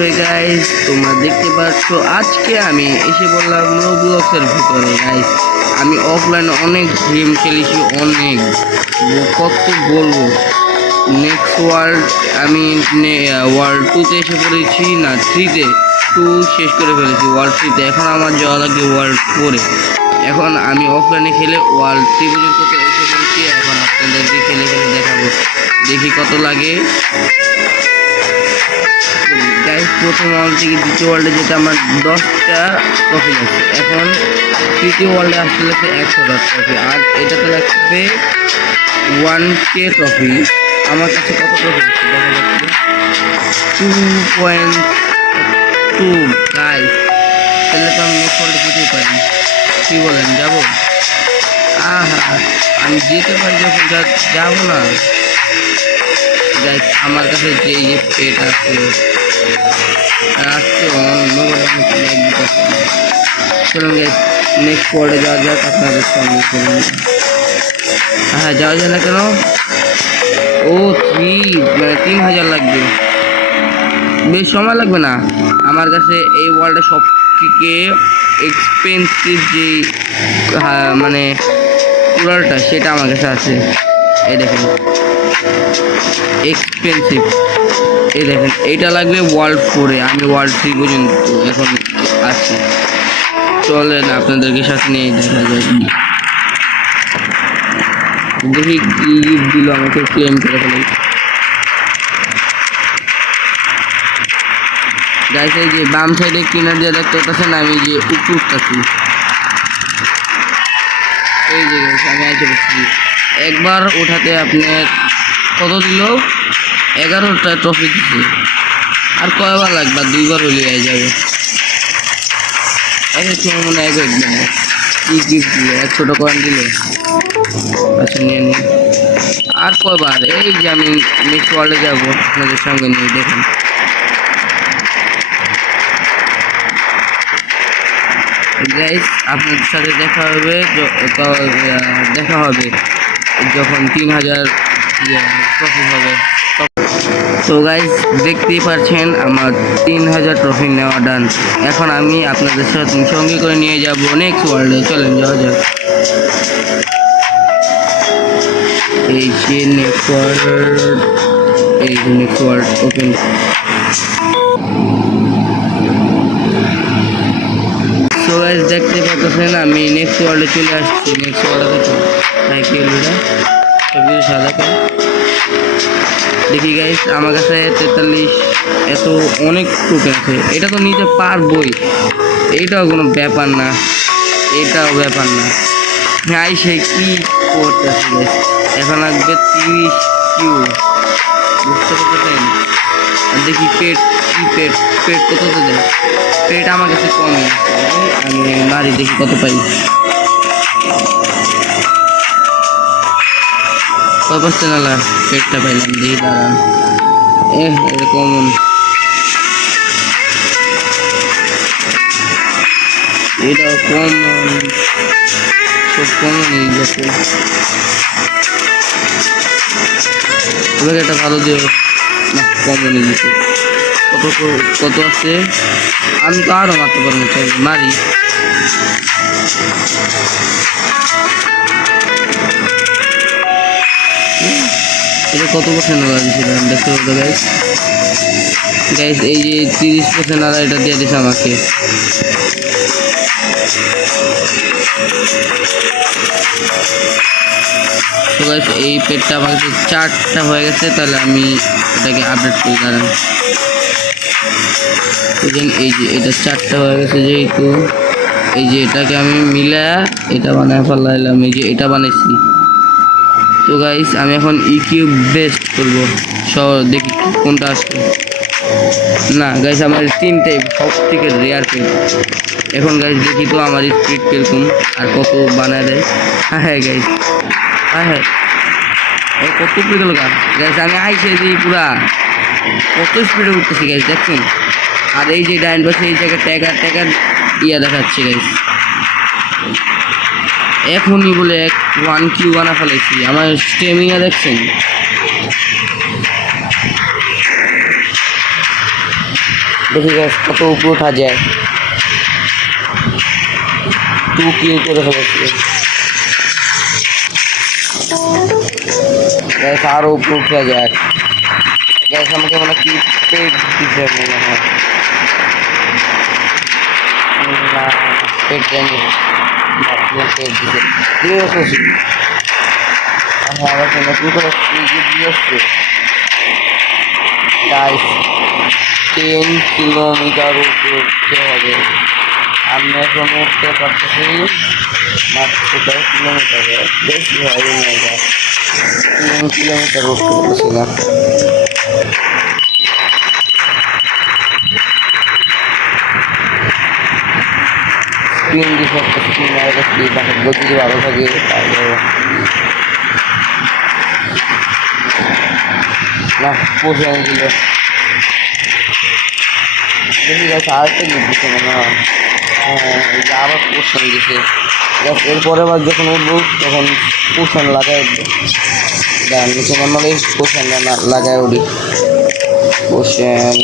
Hey guys, তোমরা দেখতে পাচ্ছ আজকে আমি এসে বললাম রোবলক্সের ভিতরে। গাইস আমি অফলাইনে অনেক গেম খেলেছি, অনেক কত বলবো। নেক্সট ওয়ার্ল্ড আমি ওয়ার্ল্ড 2-তে এসে পড়েছি, না 3-তে, 2 শেষ করে ফেলেছি, ওয়ার্ল্ড 3-তে। এখন আমার যাওয়া লাগে ওয়ার্ল্ড 4-এ। এখন আমি অফলাইনে খেলে ওয়ার্ল্ড 3 পর্যন্ত এসে পড়েছি। এখন আপনাদেরকে খেলে খেলে দেখাবো, দেখি কত লাগে। গাইস প্রথম ওয়ার্ল্ড থেকে দ্বিতীয় ওয়ার্ল্ডে যেটা আমার 10টা ট্রফি লাগছে, এখন তৃতীয় ওয়ার্ল্ডে আসতে লাগছে 100টা ট্রফি, আর এটাতে লাগবে 1K ট্রফি। আমার কাছে কত ট্রফি আছে দেখা যাচ্ছে 2.2। গাইস তাহলে তো আমি নেক্সট ওয়ার্ল্ডে যেতেই পারি, কি বলেন যাবো? আমি যেতে পারি যখন যাবো না। গাইস আমার কাছে যে পেট আছে অন্য চলুন গাইস নেক্সট ওয়ার্ল্ডে যাওয়া যাক আপনাদের সঙ্গে। চলুন যাওয়া যায় না কেন? ও 3000 লাগবে, বেশ সময় লাগবে না। আমার কাছে এই ওয়ার্ল্ডে সব থেকে এক্সপেন্সিভ যে মানে কুলারটা সেটা আমার কাছে আছে। এই দেখেন এক্সপেন্সিভ, এই দেখেন এইটা লাগবে ওয়ার্ল্ড 4-এ, আমি ওয়ার্ল্ড 3 পর্যন্ত এখন আছি। চলেন আপনাদেরকে সাথে নিয়ে দেখা যায়, দেখি কি গিফট দিল আমাকে, ক্লেম করে ফেলে। গাইস এই যে বাম সাইডে কিনার দিয়ে দেখতে পাচ্ছেন আমি যে উঠতেছি, এই যে গাইস আমি আইতে পারছি। একবার ওঠাতে আপনার কত দিল? 11টা ট্রফি দিচ্ছে। আর কয়বার লাগবে? 2বার হলে হয়ে যাবে। সময় মনে হয় একবার কি গিফট দিল, 100টা কয়েন দিল। আচ্ছা নিয়ে নিই। আর কয়বার? এই যে আমি নেক্সট ওয়ার্ল্ডে যাবো আপনাদের সঙ্গে নিয়ে, দেখুন গাইস আপনাদের সাথে দেখা হবে যখন 3000 ট্রফি হবে। তো গাইস দেখতেই পাচ্ছেন আমার 3000 ট্রফি নেওয়া ডান। এখন আমি আপনাদের সাথে সঙ্গে করে নিয়ে যাব নেক্সট ওয়ার্ল্ডে। চলেন যাওয়া যাক। এই যে নেক্সট ওয়ার্ল্ড ওপেন। তো গাইস দেখতে পাচ্ছেন আমি নেক্সট ওয়ার্ল্ডে চলে আসছি। নেক্সট ওয়ার্ল্ডে সবকিছু সাদা করে দেখি। গাইস আমার কাছে 43 এত অনেক টোকেন আছে, এটা তো নিতে পারবই, এইটাও কোনো ব্যাপার না, এটাও ব্যাপার না। ভাই সে কি করতেছে গাইস, এখন লাগবে 30 কিউ, বুঝতে পারছেন? দেখি পেট কি পেট কততে দেয়। পেট আমার কাছে কমই আছে, আমি মারি দেখি কত পাই। কত নালা পেটটা পাইলাম, দেখি দাঁড়ান। এরকম এটা কম, খুব কম নিয়ে গেছে। এবার একটা ভালো দিও না, কম নিয়ে গেছে। কত আছে? আমি তো আরও মারতে পারবো, চাই মারি। এটা কত পার্সেন্ট আলাদা দিয়েছিলাম দেখতে পাবো গাইস। গাইস এই যে 30% আলাদা এটা দিয়ে দিয়েছে আমাকে। তো গাইস এই পেটটা আমার কাছে 4টা হয়ে গেছে, তাহলে আমি এটাকে আপডেট করে দাঁড়ান। এই যে এটা 4টা হয়ে গেছে, যেহেতু এই যে এটাকে আমি মিলা এটা বানায় ফেলাইলাম, এই যে এটা বানাইছি। তো গাইস আমি এখন ইকিউব বেস্ট করবো, দেখি কোনটা আসবে। না গাইস আমার 3টাই সব থেকে রেয়ার পেল। এখন গাইস দেখি তো আমার স্পিড কিরকম আর কত বানায় দেয়। হ্যাঁ গাইস, হ্যাঁ কত স্পিড গেল গাইস, আমি আইসে দিই পুরা কত স্পিডে উঠতেছি গাইস দেখছেন। আর এই যে ডাইন পাশে এই জায়গায় ট্যাগার ইয়া দেখাচ্ছে গাইস, এখনই বলে 1 কিউ বানা ফেলেছি। আমার স্টেমিনা দেখছেন, দেখি গাইস কত উপরে উঠা যায়। 2 কিল করে ফেলেছি গাইস, আরো উপরে উঠা যায় গাইস। আমাকে মানে কি পেট দিতে মনে হয় না, পেট জানি পেট দিতে দিয়ে আসছি। হ্যাঁ আবার নতুন করে দিয়ে আসছে গাইস। 10 কিলোমিটার উপরে উঠতে হবে। আমি এখন উঠতে পারতেছি মাত্র 10 কিলোমিটার, বেশি হয় না, 3 কিলোমিটার উঠতে পারতেছি না। স্ক্রিন দিয়ে একটা স্ক্রিন আর একটা স্ক্রিন যদি ভালো থাকে তাহলে না পোষণ দিল। দেখি গেছে আরেকটা গিয়ে দিচ্ছে মনে হয়। হ্যাঁ এই যে আবার পোষণ দিছে। এরপরে আবার যখন উঠবো তখন পোষণ লাগাই দেন নিচে নামলে পোষণটা না লাগাই উঠি। পোষণ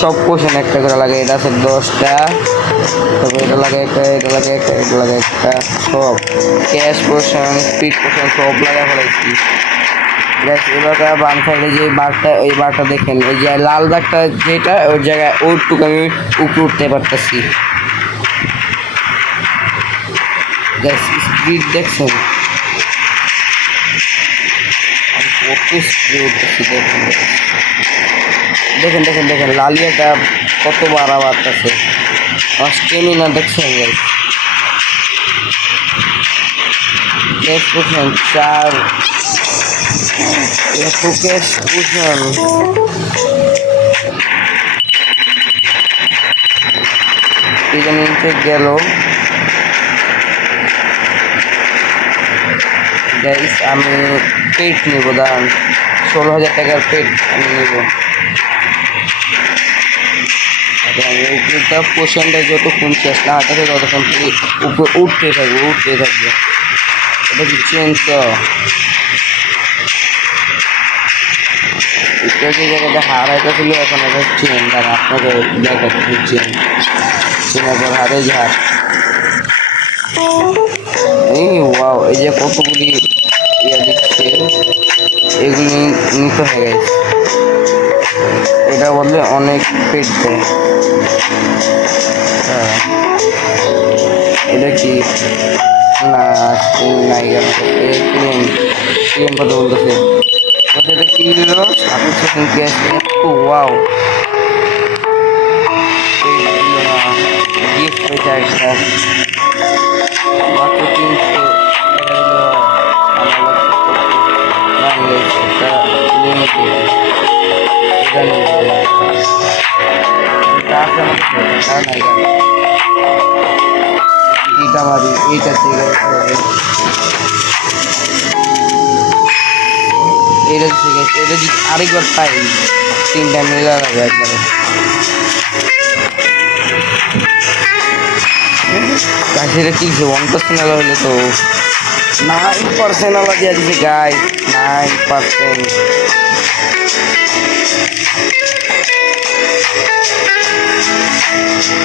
সব পোষণ একটা করে লাগে। এটা আছে 10টা, তারপরে এটা লাগে একটা, এটা লাগে একটা, এটা লাগে একটা, সব ক্যাশ পোষণ স্পিড পোষণ সব লাগা ফেলাইছি। এবার বাম সাইডে যে বারটা, ওই বারটা দেখেন, ওই যে লাল দাগটা যেটা ওই জায়গায় ওইটুকু আমি উপরে উঠতে পারতেছি। স্পিড দেখছেন আমি কত স্পিড উঠতেছি। দেখেন দেখেন দেখেন লালিয়াটা কত বাড়া বাড়তেছে। আমার স্টেমিনা দেখছেন গাইস। ক্যাশ পোষণ 4, এত ক্যাশ পোষণ। নিতে গেল গাইস। আমি পেট নেবো, দাঁড়ান 16,000 টাকার পেট আমি নেব। আমি উপরটা পোষণটা যতক্ষণ শেষ না হাঁটাতে ততক্ষণ উপরে উঠতে থাকবো উঠতে থাকবো। এটা কি চেঞ্জ যে জায়গাটা হারাইতে ছিল এখন এটা চেন, দাঁড়া আপনাকে দেখাচ্ছি চেন। চেনের পর হারে ঝাড় এই ওয়াও, এই যে কতগুলি ইয়া দিচ্ছে এগুলি নিতে হয়ে গেছে। এটা বললে অনেক পেট দেয়। এটা কি না নাই কেন ক্লেম ক্লেম কথা বলতেছে। এটা কি দিল 27 ক্যাশ। ওয়াও গিফট পেয়েছে একটা মাত্র 300 এটা মারি এইটা থেকে এটা থেকে এটা যদি আরেকবার পাই 3টা মিলে যাবে একবারে। গাছের কিনছে 1% আলা হলে তো 9% আলা দিয়ে দিছে গাইস, 9%।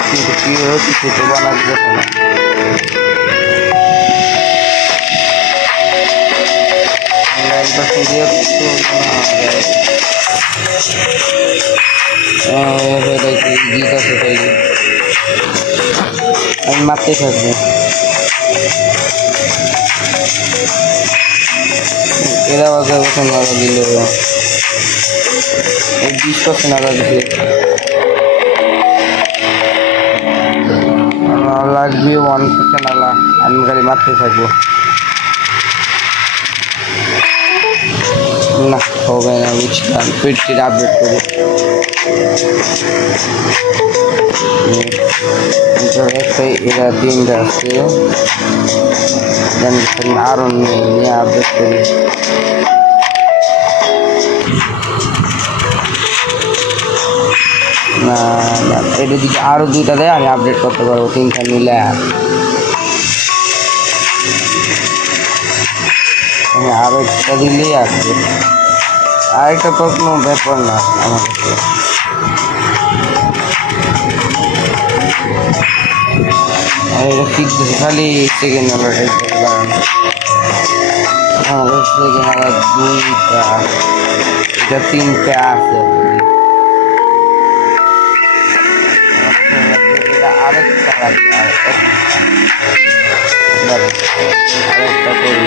কিন্তু কি হচ্ছে সেটা বানাতে যাচ্ছে না। আমি মারতে থাকবো। এরা বাজার বছর নাড়া দিল 20% নাড়া দিছে। লাগবে 1% আলা, আমি খালি মারতে থাকবো। না হবে না, বুঝলাম পেটটির আপডেট করবো। এরা 3টা আছে আরো নিয়ে আপডেট করি। না না এটা যদি আরো 2টা দেয় আমি আপডেট করতে পারবো 3টা মিলে। আরো একটা দিলেই আসবে, আরেকটা তো কোনো ব্যাপার না আমার কাছে। শিখতেছি খালি সেকেন্ড নাম্বারটাই কারণ আমাদের সেকেন্ড নাম্বার 2টা এটা 3টে আছে এটা আরেকটা লাগবে আরেকটা করি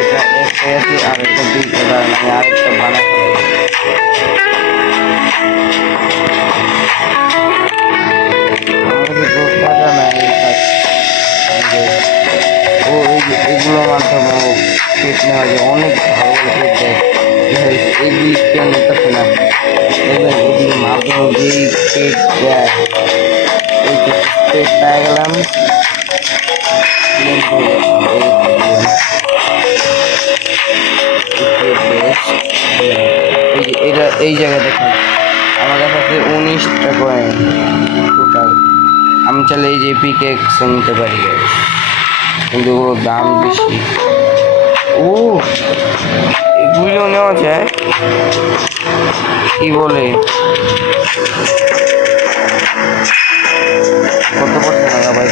এটা একটা আছে আর একটা 2টা আমি আরেকটা বানাতে এগুলোর মাধ্যমে পেট নেওয়া যায় অনেক ভালো ভালো পেট দেয় এগুলি কেন নিতেছে না দেখবেন এগুলির মাধ্যমে যেই পেট দেয় এই পেট পেয়ে গেলাম এটা এই জায়গায় দেখুন আমার কাছে আছে 19টা কয়েন টোটাল আমি চাইলে এই যে পিকেক্স নিতে পারি কিন্তু ওর দাম বেশি ও এগুলো নেওয়া যায় কি বলে কত পার্সেন্ট লাগা ভাই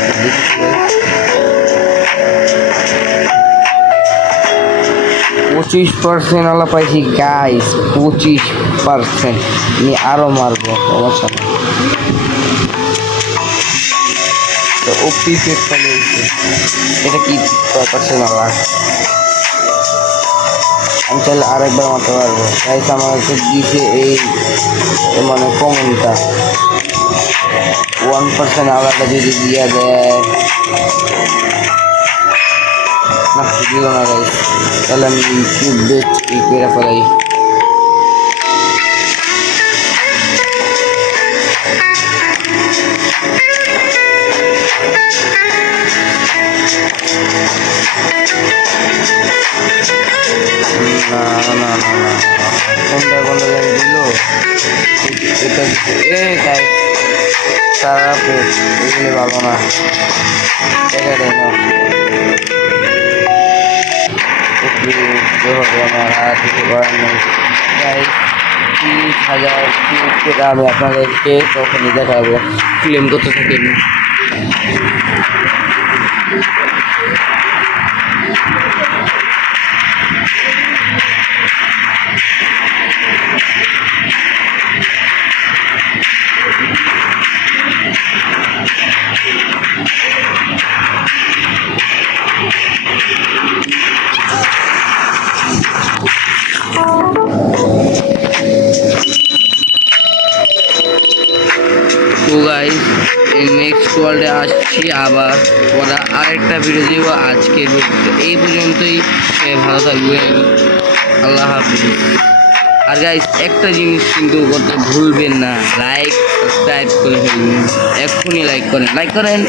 25% আলা পাইছি গাইস 25% আমি আরো মারবো সমস্যা নেই তো ওপি পেট পালে এটা কি পার্সেন্ট আলা আমি চাইলে আরেকবার মারতে পারবো গাইস আমার কাছে দিয়েছে এই মানে কমনটা 1% আলাদা যদি দিয়া দেয় না দিল না গাইস তাহলে আমি ইউটিউব বেট করে ফেলাই না না না না কোনটা কোনটা দিল এটা গাইস সারা পেট এগুলি ভালো না দেখা দেয় না আমার আর কিছু করার নেই তাই 30,000 আমি আপনাদেরকে তখনই দেখাবো ক্লেম করতে থাকেন তো গাইস নেক্সট ওয়ার্ল্ডে আসছি আবার ওরা আরেকটা ভিডিও দিব আজকের এই পর্যন্তই ভালো থাকবেন আল্লাহ হাফিজ আর গাইস একটা জিনিস কিন্তু করতে ভুলবেন না লাইক সাবস্ক্রাইব করে ফেলবেন এক্ষুনি লাইক করেন